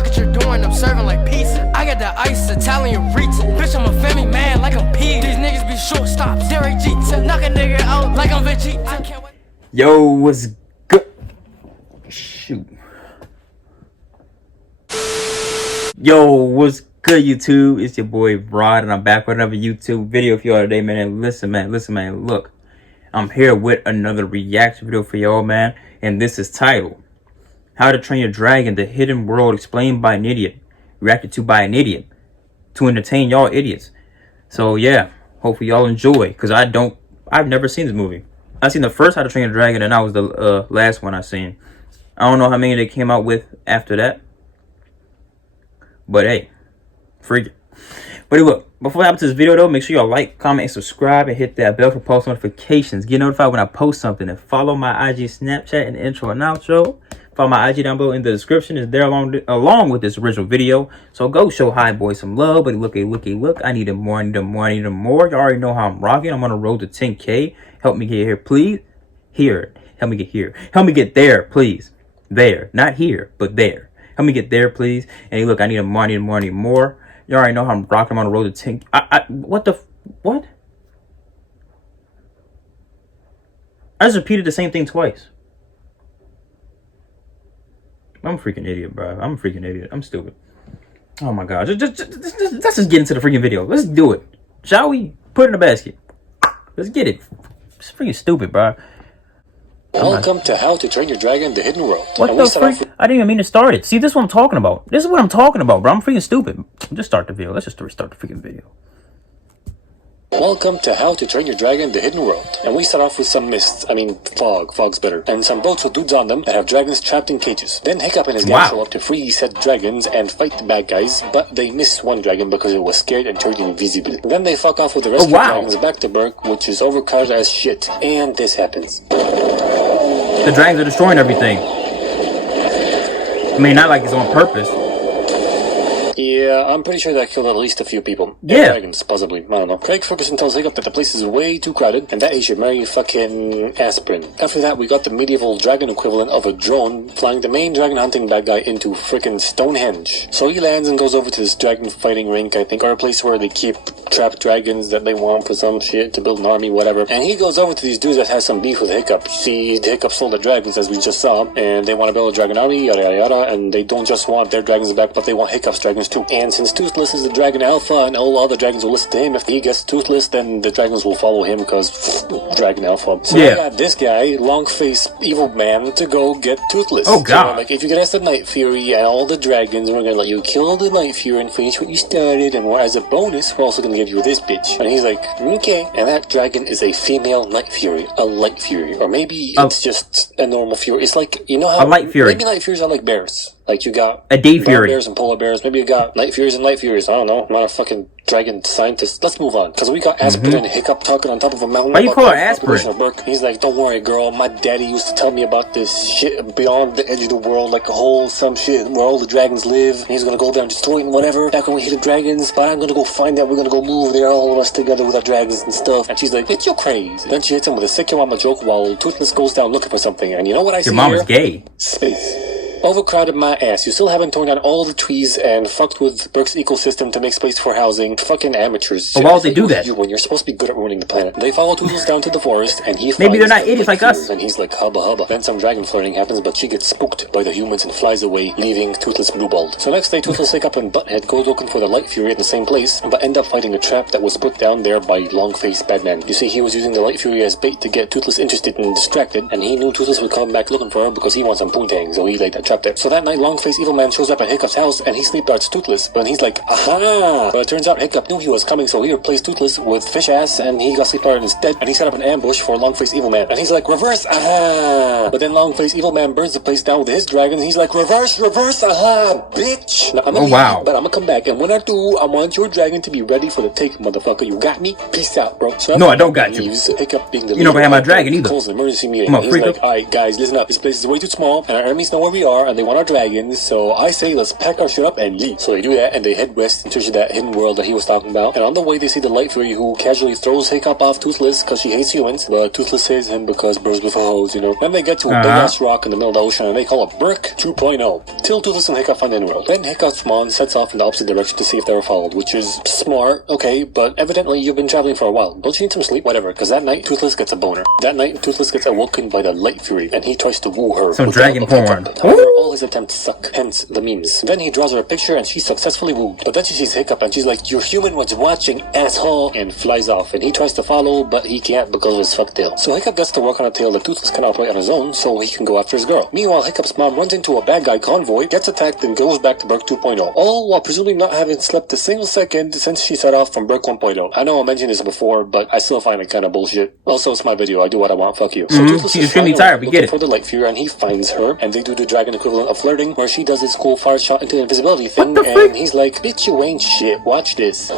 Look what you're doing, I'm serving like pizza. I got the ice, Italian reach. Bitch, I'm a family man like I'm P. These niggas be shortstops. Derek Jeter, knock a nigga out like I'm Vegeta. I can't wait. Yo, what's good? Shoot. Yo, what's good, YouTube? It's your boy Rod, and I'm back with another YouTube video for y'all today, man. And listen, man, look. I'm here with another reaction video for y'all, man. And this is titled, How to Train Your Dragon, The Hidden World Explained by an Idiot. Reacted to by an idiot. To entertain y'all idiots. So, yeah. Hopefully y'all enjoy. Because I've never seen this movie. I seen the first How to Train Your Dragon, and that was the last one I seen. I don't know how many they came out with after that. But hey, freak it. But look, before I hop to this video though, make sure y'all like, comment, and subscribe, and hit that bell for post notifications. Get notified when I post something, and follow my IG, Snapchat, and intro and outro. Follow my IG down below in the description. It's there along with this original video. So go show High Boy some love. But look. I need more. You already know how I'm rocking. I'm on a road to 10K. Help me get here, please. Here. Help me get here. Help me get there, please. There. Not here, but there. Help me get there, please. And look, I need more. You already know how I'm rocking. I'm on the road to 10. What? I just repeated the same thing twice. I'm a freaking idiot, bro. I'm a freaking idiot. I'm stupid. Oh my god. Let's just get into the freaking video. Let's do it. Shall we? Put it in the basket. Let's get it. It's freaking stupid, bro. Welcome to How to Train Your Dragon, The Hidden World. What the freak? I didn't even mean to start it. See, this is what I'm talking about. This is what I'm talking about, bro. I'm freaking stupid. Just start the video. Let's just restart the freaking video. Welcome to How to Train Your Dragon, The Hidden World. And we start off with some mists. I mean, fog. Fog's better. And some boats with dudes on them that have dragons trapped in cages. Then Hiccup and his gang show up to free said dragons and fight the bad guys, but they miss one dragon because it was scared and turned invisible. Then they fuck off with the rest of the dragons back to Berk, which is overcrowded as shit. And this happens. The dragons are destroying everything. I mean, not like it's on purpose. Yeah, I'm pretty sure that killed at least a few people. Yeah. Dragons, possibly. I don't know. Craig Ferguson tells Hiccup that the place is way too crowded and that he should marry fucking aspirin. After that, we got the medieval dragon equivalent of a drone flying the main dragon hunting bad guy into frickin' Stonehenge. So he lands and goes over to this dragon fighting rink, I think, or a place where they keep trapped dragons that they want for some shit to build an army, whatever. And he goes over to these dudes that has some beef with Hiccup. See, Hiccup stole the dragons, as we just saw, and they want to build a dragon army, yada yada yada, and they don't just want their dragons back, but they want Hiccup's dragons too. And since Toothless is the dragon alpha and all other dragons will listen to him, if he gets Toothless, then the dragons will follow him because dragon alpha. So I got this guy, long face evil man, to go get Toothless. Oh god. So, like, if you get us the Night Fury and all the dragons, we're gonna let you kill the Night Fury and finish what you started, and as a bonus, we're also gonna give you this bitch. And he's like, okay. And that dragon is a female Night Fury, a Light Fury, or maybe it's just a normal Fury. It's like, you know how a Light Fury. Maybe Night Furies are like bears. Like, you got a day fury, bears and polar bears. Maybe you got Night Furies and Light Furies. I don't know. I'm not a fucking dragon scientist. Let's move on. Because we got Aspirin and Hiccup talking on top of a mountain. Why you call her Aspirin? He's like, don't worry, girl. My daddy used to tell me about this shit beyond the edge of the world, like a whole some shit where all the dragons live. And he's gonna go there and destroy it and whatever. Back when we hit the dragons, but I'm gonna go find out. We're gonna go move there, all of us together with our dragons and stuff. And she's like, bitch, you're crazy. Then she hits him with a sick your mama joke while Toothless goes down looking for something. And you know what I see here? Your mama's gay. Space. Overcrowded my ass. You still haven't torn down all the trees and fucked with Berk's ecosystem to make space for housing. Fucking amateurs. But why would they do that? When you're supposed to be good at ruining the planet. They follow Toothless down to the forest and he maybe they're not idiots like us. And he's like, hubba hubba. Then some dragon flirting happens, but she gets spooked by the humans and flies away, leaving Toothless blueballed. So next day, Toothless, Hiccup, and Butthead go looking for the Light Fury in the same place, but end up fighting a trap that was put down there by Longface Badman. You see, he was using the Light Fury as bait to get Toothless interested and distracted, and he knew Toothless would come back looking for her because he wants some poontang, so he laid that trap there. So that night, Longface Evil Man shows up at Hiccup's house and he sleep darts Toothless, but he's like, aha! But it turns out Hiccup knew he was coming, so he replaced Toothless with Fish Ass and he got sleep darted instead, and he set up an ambush for Longface Evil Man. And he's like, reverse, aha! But then Longface Evil Man burns the place down with his dragon and he's like, reverse, aha, bitch! Now, I'm gonna leave, but I'm gonna come back, and when I do, I want your dragon to be ready for the take, motherfucker. You got me? Peace out, bro. So no, I don't got you. Hiccup being the you don't have my dragon either. Calls an emergency meeting. He's like, alright guys, listen up. This place is way too small and our enemies know where we are. are and they want our dragons, so I say let's pack our shit up and leave. So they do that and they head west into that hidden world that he was talking about. And on the way they see the Light Fury, who casually throws Hiccup off Toothless because she hates humans, but Toothless saves him because birds with hoes, you know. Then they get to a big ass rock in the middle of the ocean and they call it Brook 2.0. Till Toothless and Hiccup find the world. Then Hiccup's mom sets off in the opposite direction to see if they were followed, which is smart, okay, but evidently you've been traveling for a while. Don't you need some sleep? Whatever, because that night Toothless gets a boner. That night Toothless gets awoken by the Light Fury and he tries to woo her. Some dragon porn. However, all his attempts suck, hence the memes. Then he draws her a picture and she's successfully wooed. But then she sees Hiccup and she's like, "Your human was watching, asshole," and flies off. And he tries to follow, but he can't because of his fuck tail. So Hiccup gets to work on a tail that Toothless can operate on his own so he can go after his girl. Meanwhile, Hiccup's mom runs into a bad guy convoy, gets attacked, and goes back to Brook 2.0. All while presumably not having slept a single second since she set off from Brook 1.0. I know I mentioned this before, but I still find it kind of bullshit. Also, it's my video. I do what I want. Fuck you. So Toothless She's is extremely flying tired. We get it. for the Light Fury, and he finds her, and they do the dragon equivalent of flirting, where she does this cool fire shot into the invisibility thing, and he's like, "Bitch, you ain't shit. Watch this."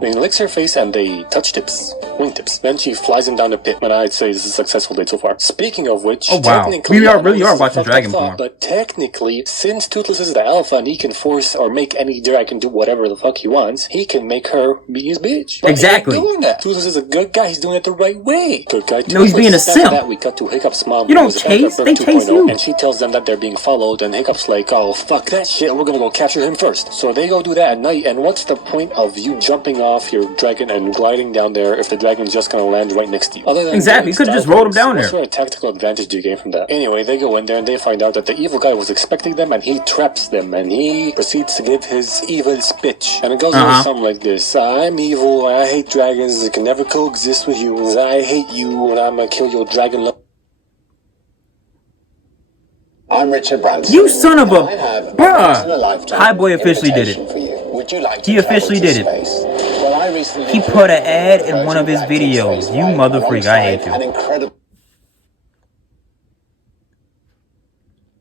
They licks her face and they touch tips. Wingtips. Then she flies him down the pit, and I'd say this is a successful date so far. Speaking of which, oh wow, technically, we really are watching dragon porn. But technically, since Toothless is the alpha and he can force or make any dragon do whatever the fuck he wants, he can make her be his bitch. But exactly. He's doing that. Toothless is a good guy. He's doing it the right way. Good guy. No, he's being a simp. After that, we cut to Hiccup's mom. You don't chase. They chase you. And she tells them that they're being followed, and Hiccup's like, "Oh fuck that shit. We're gonna go capture him first." So they go do that at night. And what's the point of you jumping off your dragon and gliding down there if the dragon's just gonna land right next to you? Other than exactly, you could have just rolled him down there. What sort of tactical advantage do you gain from that? Anyway, they go in there and they find out that the evil guy was expecting them, and he traps them, and he proceeds to give his evil speech. And it goes over something like this: "I'm evil, I hate dragons, they can never coexist with humans. I hate you, and I'm gonna kill your dragon." I'm Richard Branson. You son of a bruh! High Boy officially did it. Would you like he officially did it. Well, I recently he put an ad in one of his videos. You mother freak, I hate you. An incredible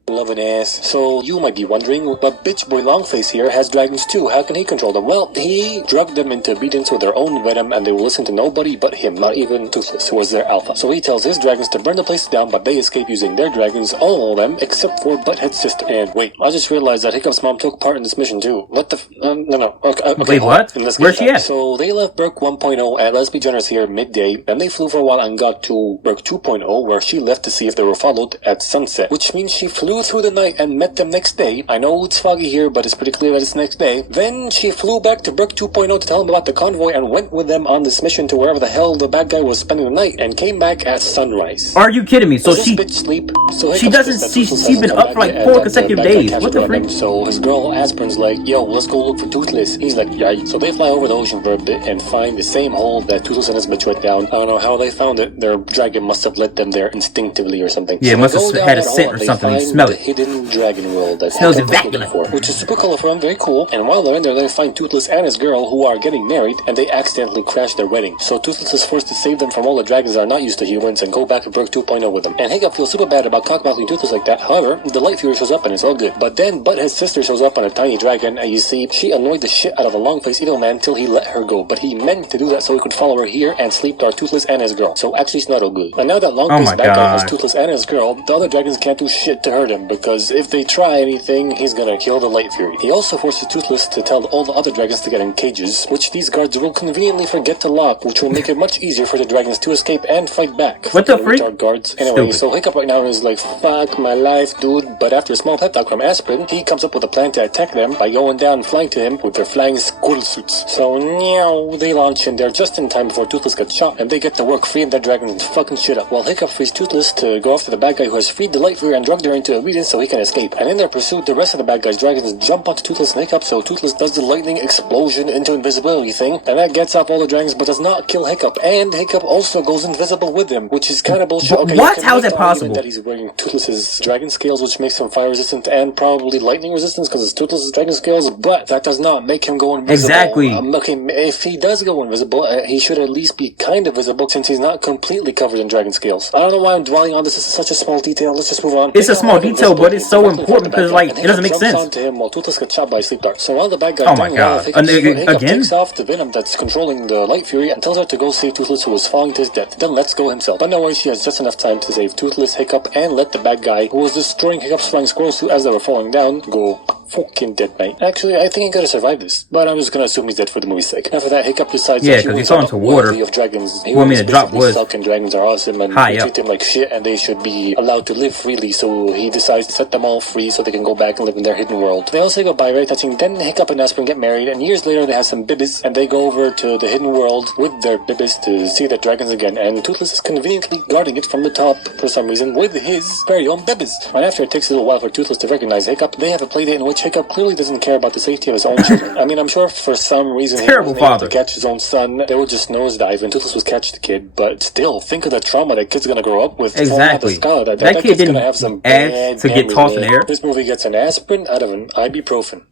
loving ass. So you might be wondering, but bitch boy Longface here has dragons too. How can he control them? Well, he drugged them into obedience with their own venom, and they will listen to nobody but him, not even Toothless, who was their alpha. So he tells his dragons to burn the place down, but they escape using their dragons, all of them, except for Butthead's sister. And wait, I just realized that Hiccup's mom took part in this mission too. What the no. Okay, wait, what? Where's she at? So they left Brook 1.0 at, let's be generous here, midday. Then they flew for a while and got to Brook 2.0, where she left to see if they were followed at sunset, which means she flew through the night and met them next day. I know it's foggy here, but it's pretty clear that it's next day. Then she flew back to Brook 2.0 to tell them about the convoy and went with them on this mission to wherever the hell the bad guy was spending the night, and came back at sunrise. Are you kidding me? So Does this bitch sleep? So she doesn't. She's been up for like 4 consecutive days. What the freak? So his girl Aspirin's like, "Yo, let's go look for Toothless." He's like, "Yay!" So they fly over the ocean for a bit and find the same hole that Toothless and his bitch went down. I don't know how they found it. Their dragon must have led them there instinctively or something. Yeah, so it must have had a scent or something. You smell it. Hidden dragon world that smells immaculate, which is super colorful and very cool. And while they're in there, they find Toothless and his girl, who are getting married, and they accidentally crash their wedding. So Toothless is forced to save them from all the dragons that are not used to humans and go back to Brook 2.0 with them. And Hiccup feels super bad about cockmouthing Toothless like that. However, the Light Fury shows up and it's all good. But then Butthead's sister shows up on a tiny dragon, and you see she annoyed the shit out of a long-faced evil man till he let her go. But he meant to do that so he could follow her here and sleep with Toothless and his girl. So actually it's not all good. And now that long-faced bad guy has Toothless and his girl, the other dragons can't do shit to hurt him, because if they try anything, he's gonna kill the Light Fury. He also forces Toothless to tell all the other dragons to get in cages, which these guards will conveniently forget to lock, which will make it much easier for the dragons to escape and fight back. What the freak? Guards. Anyway, so Hiccup right now is like, fuck my life, dude. But after a small pep talk from Aspirin, he comes up with a plan to attack them by going down and flying to him with their flying squirrel suits. So now they launch in there just in time before Toothless gets shot, and they get to work freeing their dragons and fucking shit up, while Hiccup frees Toothless to go after the bad guy who has freed the Light Fury and drugged her into obedience so he can escape. And in their pursuit, the rest of the bad guy's dragons jump onto Toothless and Hiccup, so Toothless does the lightning explosion into invisibility thing, and that gets off all the dragons but does not kill Hiccup, and Hiccup also goes invisible with him, which is kind of bullshit. Okay, what? How is that possible? That he's wearing Toothless's dragon scales, which makes him fire resistant and probably lightning resistant because it's Toothless's dragon scales, but that does not make him go invisible. Exactly. Okay, if he does go invisible, he should at least be kind of visible since he's not completely covered in dragon scales. I don't know why I'm dwelling on this. This is such a small detail. Let's just move on. It's a small detail, though, but it's so important because like it doesn't make sense. Onto him while Toothless gets shot by a sleep dart. So while the bad guy Oh my god! Hiccup Again? takes off the venom that's controlling the Light Fury and tells her to go save Toothless, who is falling to his death. Then lets go himself. But no worries, she has just enough time to save Toothless, Hiccup, and let the bad guy, who was destroying Hiccup's flying squirrel suit as they were falling down, go fucking dead, mate. Actually, I think he could have survived this, but I'm just gonna assume he's dead for the movie's sake. After that, Hiccup decides Yeah, that because he fell into water. Of dragons. Well, I mean, the drop was suck and dragons are awesome and high they up. treat him like shit and they should be allowed to live freely. So he decides to set them all free so they can go back and live in their hidden world. They all say goodbye, very touching. Then Hiccup and Aspirin get married, and years later they have some bibis and they go over to the hidden world with their bibis to see the dragons again. And Toothless is conveniently guarding it from the top for some reason with his very own bibis. And after it takes a little while for Toothless to recognize Hiccup, they have a playdate in which Hiccup clearly doesn't care about the safety of his own children. I mean, I'm sure for some reason Terrible he wasn't able father. to catch his own son, they would just nosedive and Toothless would catch the kid. But still, think of the trauma that kid's gonna grow up with. Exactly. That That kid kid's didn't gonna have some ask bad to get memories, tossed in man. the air. This movie gets an aspirin out of an ibuprofen.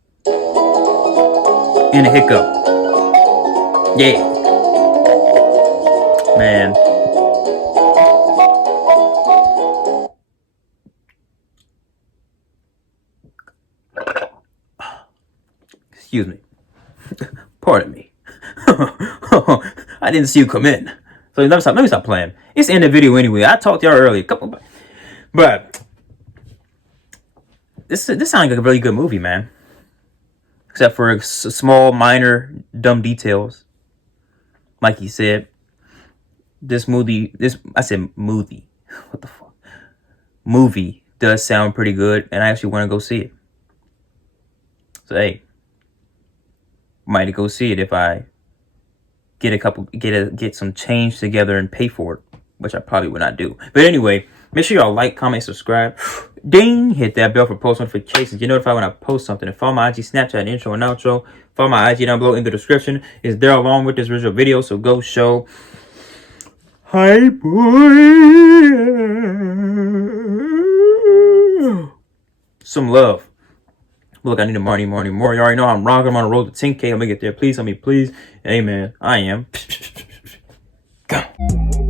And a hiccup. Yeah. Man. Excuse me. Pardon me. I didn't see you come in. So let me stop playing. It's in the video anyway. I talked to y'all earlier. But this sounds like a really good movie, man. Except for small, minor, dumb details. Like he said, I said movie. What the fuck? Movie does sound pretty good, and I actually want to go see it. So hey, might go see it if I get some change together and pay for it, which I probably would not do. But anyway, make sure y'all like, comment, subscribe. Ding! Hit that bell for post notifications. Get notified when I post something. And follow my IG, Snapchat, intro and outro. Follow my IG down below in the description. It's there along with this original video. So go show hi boy some love. Look, I need more. You already know I'm rocking. I'm on the road to 10K. I'm gonna get there. Please, help me, please. Amen. I am. Go.